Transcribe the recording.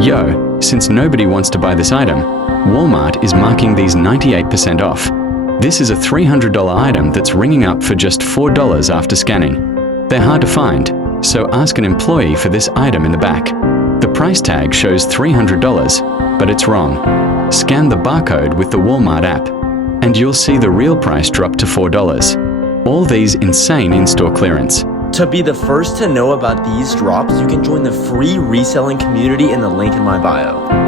Yo, since nobody wants to buy this item, Walmart is marking these 98% off. This is a $300 item that's ringing up for just $4 after scanning. They're hard to find, so ask an employee for this item in the back. The price tag shows $300, but it's wrong. Scan the barcode with the Walmart app, and you'll see the real price drop to $4. All these insane in-store clearance. To be the first to know about these drops, you can join the free reselling community in the link in my bio.